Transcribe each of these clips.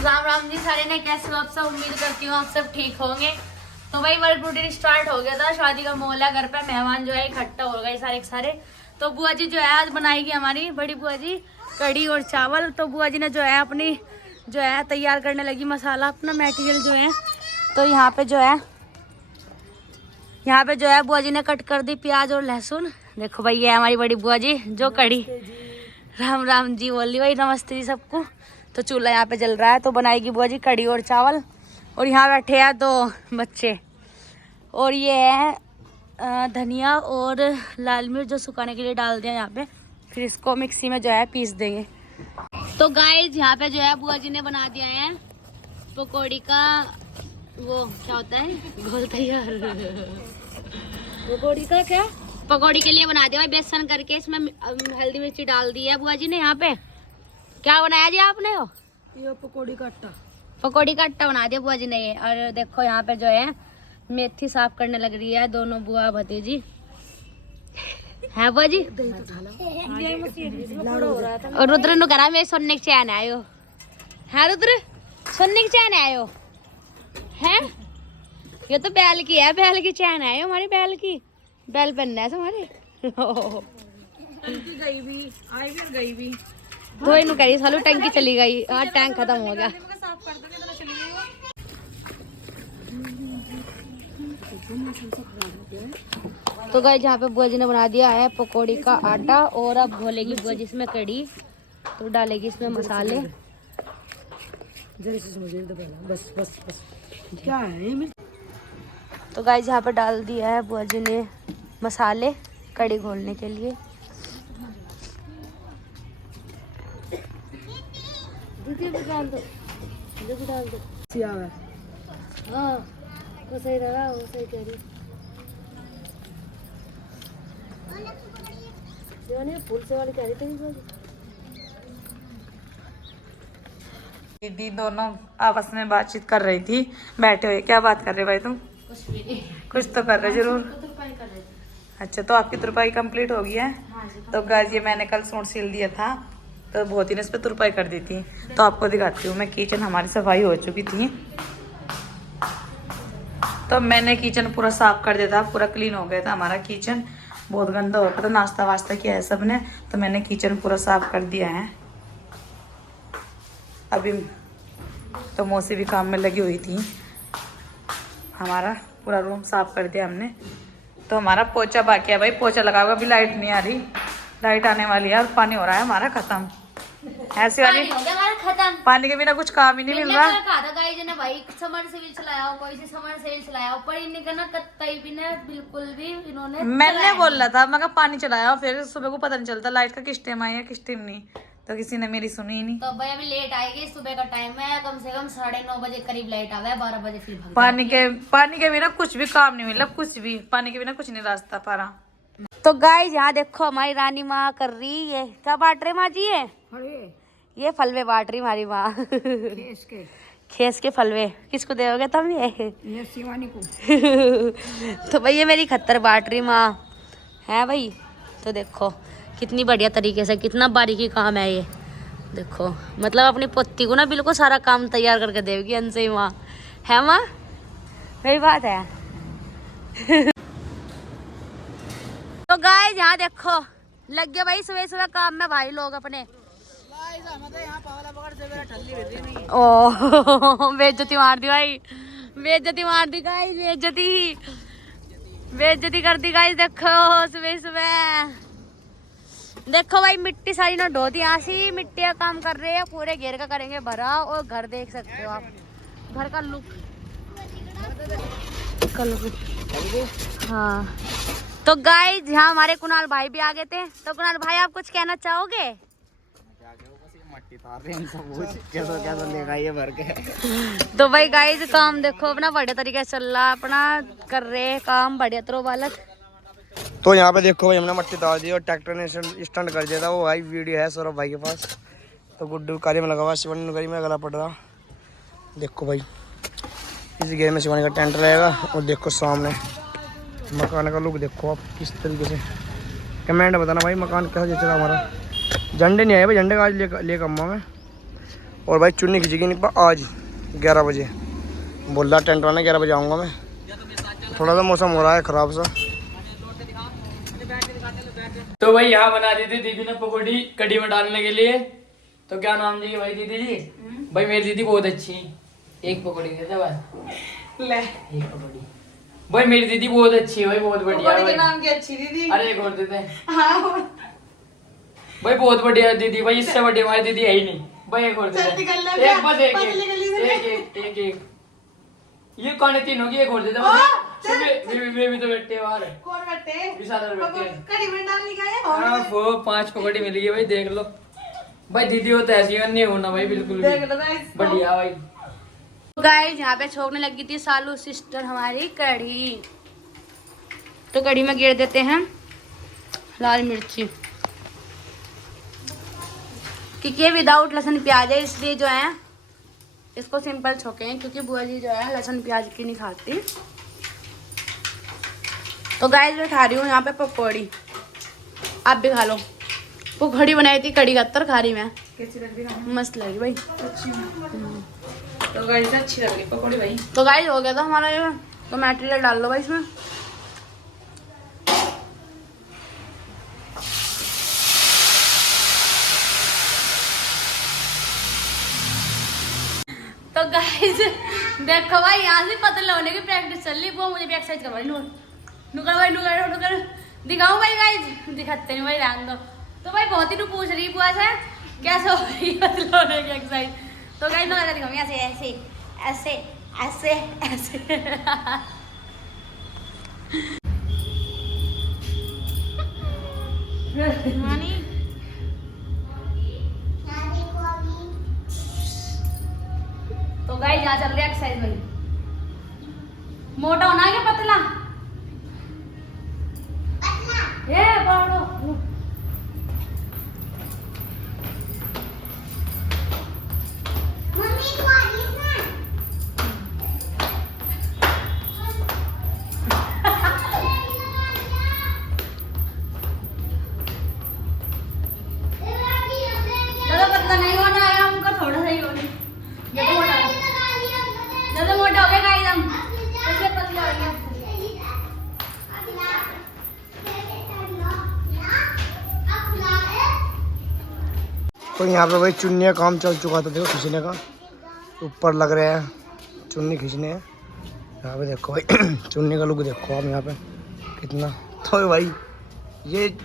राम राम जी सारे ने, कैसे हो आप सब। उम्मीद करती हूँ आप सब ठीक होंगे। तो भाई वर्क रूटीन स्टार्ट हो गया था, शादी का माहौल है, घर पे मेहमान जो है इकट्ठा हो गए सारे के सारे। तो बुआ जी जो है आज बनाएगी हमारी बड़ी बुआ जी कढ़ी और चावल। तो बुआ जी ने जो है अपनी जो है तैयार करने लगी मसाला, अपना मटेरियल जो है। तो यहाँ पे जो है बुआ जी ने कट कर दी प्याज और लहसुन। देखो भाई ये हमारी बड़ी बुआ जी जो कढ़ी। राम राम जी बोल ली भाई, नमस्ते जी सबको। तो चूल्हा यहाँ पे जल रहा है, तो बनाएगी बुआ जी कढ़ी और चावल। और यहाँ बैठे हैं दो बच्चे, और ये है धनिया और लाल मिर्च जो सुखाने के लिए डाल दिया यहाँ पे। फिर इसको मिक्सी में जो है पीस देंगे। तो गाइस यहाँ पे जो है बुआ जी ने बना दिया है पकौड़ी का वो क्या होता है घोल तैयार। पकौड़ी का क्या, पकौड़ी के लिए बना दिया भाई बेसन करके, इसमें हल्दी मिर्ची डाल दी है बुआ जी ने। यहाँ पे क्या बनाया जी आपने? हो ये पकौड़ी का आटा, पकौड़ी का आटा बना दिया बुआ जी ने ये। और देखो यहाँ पे जो है मेथी साफ करने लग रही है दोनों बुआ भतीजी है बुआ जी। और रुद्र नु करा मैं सुनने के चैन आयो है, रुद्र सुनने के चैन आयो है। ये तो बैल की है, बैल की चैन आयो हमारी, बैल की बैल पहनना है तुम्हारे। गई भी आई फिर गई भी तो इन करी सालू टंकी चली गई, हाँ टैंक खत्म हो गया। तो गाइस यहाँ पे बुआ जी ने बना दिया है पकौड़ी का आटा, और अब घोलेगी बुआ जी इसमें कढ़ी। तो डालेगी इसमें मसाले। बस बस बस क्या है। तो गाइस यहाँ पे डाल दिया है बुआ जी ने मसाले कढ़ी घोलने के लिए। डाल दो हाँ वो सही रहा, वो सही कह रही। फूल से वाली कह रही थी दीदी दोनों आपस में बातचीत कर रही थी बैठे हुए। क्या बात कर रहे भाई तुम? कुछ भी नहीं, कुछ तो कर रहे जरूर। तुरपाई कर रहे थे। अच्छा तो आपकी तुरपाई कंप्लीट हो गई है। हाँ जी। तो गाइस ये मैंने कल सूट सिल दिया था, तो बहुत ही ने इस पर तुरपाई कर दी थी। तो आपको दिखाती हूँ मैं, किचन हमारी सफाई हो चुकी थी। तो मैंने किचन पूरा साफ कर दिया था, पूरा क्लीन हो गया था हमारा किचन। बहुत गंदा हो गया था, नाश्ता वास्ता किया है सबने, तो मैंने किचन पूरा साफ कर दिया है। अभी तो मौसी भी काम में लगी हुई थी। हमारा पूरा रूम साफ कर दिया हमने। तो हमारा पोछा बाकी है भाई, पोछा लगाओगे। अभी लाइट नहीं आ रही, लाइट आने वाली है और पानी हो रहा है हमारा खत्म। ऐसे वाली हो गया हमारा खत्म, पानी के बिना कुछ काम ही नहीं मिल रहा। कहा था गाइस ने भाई समर सेविल चलाया हो, कोई से समर सेविल चलाया हो, पर इन्हें करना कत्तई भी ने बिल्कुल भी इन्होंने मैंने बोला था मैं पानी चलाया, फिर सुबह को पता नहीं चलता लाइट का किस टाइम आई है किस टाइम नहीं। तो किसी ने मेरी सुनी ही नहीं। तो भाई अभी लेट आएगी, सुबह का टाइम है, कम से कम 9:30 बजे करीब लाइट आवे, 12 बजे फिर भाग पानी के बिना कुछ भी काम नहीं मिला, कुछ भी पानी के बिना कुछ नहीं रास्ता पारा। तो गाइस यहाँ देखो हमारी रानी माँ कर रही है क्या बांट रहे माँ जी? ये फलवे बांट रही हमारी माँ। खेस के फलवे किसको दोगे तुम? ये शिवानी को। तो भाई ये मेरी खत्तर बांट रही माँ है भाई। तो देखो कितनी बढ़िया तरीके से, कितना बारीकी काम है ये। देखो मतलब अपनी पोती को ना बिल्कुल सारा काम तैयार करके देगी अनसे ही माँ, है माँ? वही बात है। तो गाइस यहाँ देखो लग गया भाई सुबह सुबह काम में भाई लोग अपने। ओ बेइज्जती मार दी भाई, बेइज्जती मार दी गाइस, बेइज्जती कर दी गाइस। देखो सुबह सुबह देखो भाई मिट्टी सारी ना ढो दी, आसी मिट्टी का काम कर रहे हैं, पूरे घेर का करेंगे भरा। और घर देख सकते हो आप, घर का लुक हाँ। तो गाइस यहाँ हमारे कुणाल भाई भी आ गए थे। तो कुणाल भाई आप कुछ कहना चाहोगे? तो भाई गाइस काम देखो अपना बढ़िया तरीके से चल रहा है, अपना कर रहे काम बढ़िया तरह बालक। तो यहाँ पे देखो भाई हमने मट्टी डाल दी और ट्रैक्टर ने स्टंट कर दिया था। वो भाई वीडियो है सौरभ भाई के पास। तो गुड्डू कारी में लगा हुआ, शिवानी कारी में गला पड़ रहा। देखो भाई इस गेम में शिवानी का टेंट रहेगा। और देखो सामने मकान का लुक देखो आप किस तरीके से। कमेंट बताना भाई मकान कैसा जच रहा हमारा। झंडे नहीं आए भाई, झंडे का आज ले अम्मा में। और भाई चुन्नी खींचेगी नहीं पर आज 11 बजे बोल रहा टेंट वाला 11 बजे आऊँगा मैं। थोड़ा सा मौसम हो रहा है ख़राब सा। तो भाई यहाँ बना दी थी दीदी ने पकौड़ी कढ़ी में डालने के लिए। तो क्या नाम जी भाई दीदी जी? भाई मेरी दीदी बहुत अच्छी, एक पकौड़ी देते बस ले, एक पकौड़ी। भाई मेरी दीदी बहुत अच्छी है भाई, बहुत बढ़िया है। नाम की अच्छी दीदी। अरे एक और देते हाँ भाई, बहुत बढ़िया दीदी भाई, इससे बड़ी हमारी दीदी है ही नहीं भाई। एक और देते, एक बस एक ये कौन है? तीन होगी, एक और देते वे भी तो बैठे हैं बाहर। कौन बैठे? विशाल बैठे हैं। कढ़ी में डालने का है। हाँ वो 5 पकौड़ी मिल गई भाई, देख लो भाई। दीदी हो तो ऐसी नहीं होना भाई, बिल्कुल भी बढ़िया भाई। गाइस यहाँ पे छोकने लगी थी सालू सिस्टर हमारी कढ़ी, तो कढ़ी में गिर देते हैं लाल मिर्ची, क्योंकि ये विदाउट लहसुन प्याज है, इसलिए जो है इसको सिंपल छोके हैं, क्योंकि बुआ जी जो है लहसुन प्याज की नहीं खाती। तो गाइस मैं खा रही हूँ यहाँ पे पकौड़ी, आप भी खा लो। पकौड़ी बनाई थी कढ़ी का खारी में, कैसी लग रही? मस्त लगी भाई। तो गाइस अच्छी लग रही पकौड़ी भाई। तो गाइस हो गया था हमारा ये, तो मटेरियल डाल लो भाई इसमें। तो गाइस देखो भाई, यहाँ से पतले होने की प्रैक्टिस चल रही, वो मुझे भी एक्सरसाइज करवाई। नुकर भाई नुकर दिखाओ भाई, गाइस दिखाते नहीं भाई, रहने दो। तो भाई बहुत ही तू पूछ रही बुआ से कैसे हो रही पतले होने की एक्सरसाइज। तो गाइस ना दिखाऊंगी ऐसे ऐसे ऐसे ऐसे ऐसे। तो गाइस यहाँ चल रही है एक्सरसाइज भाई। मोटा होना है क्या पतला? ये बड़ो ज़्यादा पतला नहीं होना है हमको, थोड़ा सा ही होना। ज़्यादा मोटा हो गया गाइस हम, इसलिए पतला हो गया। तो यहाँ पे भाई चुन्नी का काम चल चुका था, देखो खींचने का, ऊपर लग रहे हैं चुन्नी खींचने हैं। यहाँ पे देखो भाई चुन्नी का लुक देखो आप यहाँ पे कितना। तो भाई ये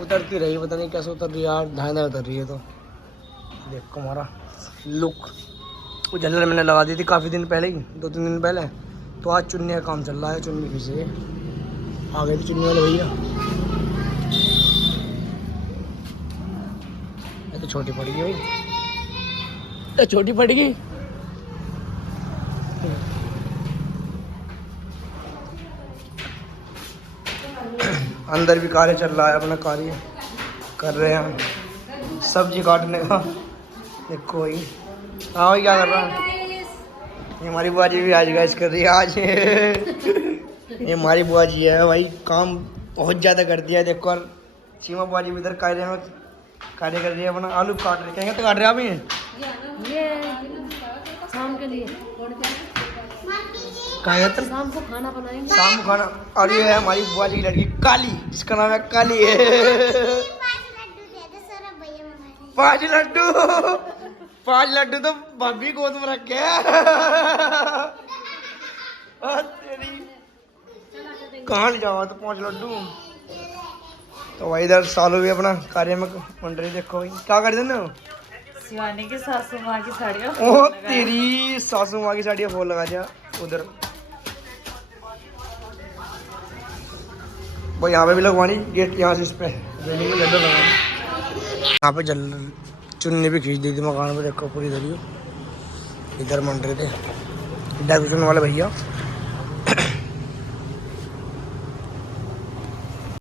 उतरती रही, पता नहीं कैसे उतर रही है यार, धाए उतर रही है। तो देखो हमारा लुक, वो झल्लर मैंने लगा दी थी काफ़ी दिन पहले ही, 2-3 दिन पहले। तो आज चुन्नी का काम चल रहा है, चुन्नी खींच रही है। आ गए थे चुन्नी वाले भैया, तो छोटी पड़ गई भाई, तो छोटी पड़ गई। अंदर भी कार्य चल रहा है, अपना कार्य कर रहे हैं सब्जी काटने का। देखो भाई, हाँ भाई क्या कर रहा है? ये हमारी बुआ जी भी आज गैस कर रही है आज। ये हमारी बुआ जी है भाई, काम बहुत ज़्यादा कर दिया है। देखो और सीमा बुआ जी भी इधर कार्य में कार्य कर रही है, अपना आलू काट रहे। क्या काट रहे हैं आप? ये शाम के लिए शाम को खाना बनाएंगे, शाम को खाना। और ये है हमारी बुआ जी की लड़की काली, जिसका नाम है काली है। 5 लड्डू तो भाभी गोद में रखे हैं। कहाँ ले जाओ तो 5 लड्डू। तो भाई इधर सालू भी अपना कार्य में बन रही। देखो भाई क्या कर देना, शिवानी की सासू माँ की साड़ियाँ। ओ तेरी सासू माँ की साड़ियाँ फूल लगा दिया उधर। भाई यहाँ पे भी लगवानी गेट, यहाँ से इस पे यहाँ पे जल चुन्नी भी खींच दी थी मकान पे। देखो पूरी इधर बन रहे थे डेकोरेशन वाले भैया।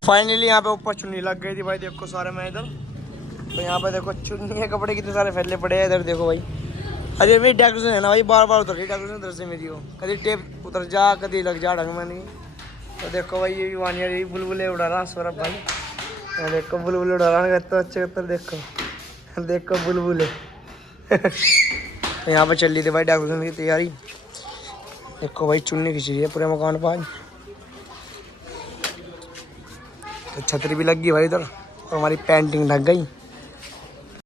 फाइनली यहाँ पे ऊपर चुन्नी लग गई थी भाई। देखो सारे मैं इधर, तो यहाँ पे देखो चुन्नी के कपड़े कितने सारे फैले पड़े हैं इधर। देखो भाई अरे मेरी डेकोरेशन है ना भाई, बार बार उतर रही डेकोरेशन उधर से मेरी हो, कभी टेप उतर जा कभी लग जा ढंग में नहीं। तो देखो भाई ये वानिया ये बुलबुले उड़ा रहा सौरभ भाई। देखो बुलबुले उड़ा रहा तो अच्छे उत्तर। देखो देखो बुलबुले तो यहाँ पे चल रही थी भाई डेकोरेशन की तैयारी। देखो भाई चुन्नी खींच रही है पूरे मकान पर आज। तो छतरी भी लग गई भाई इधर और हमारी पेंटिंग ढक गई।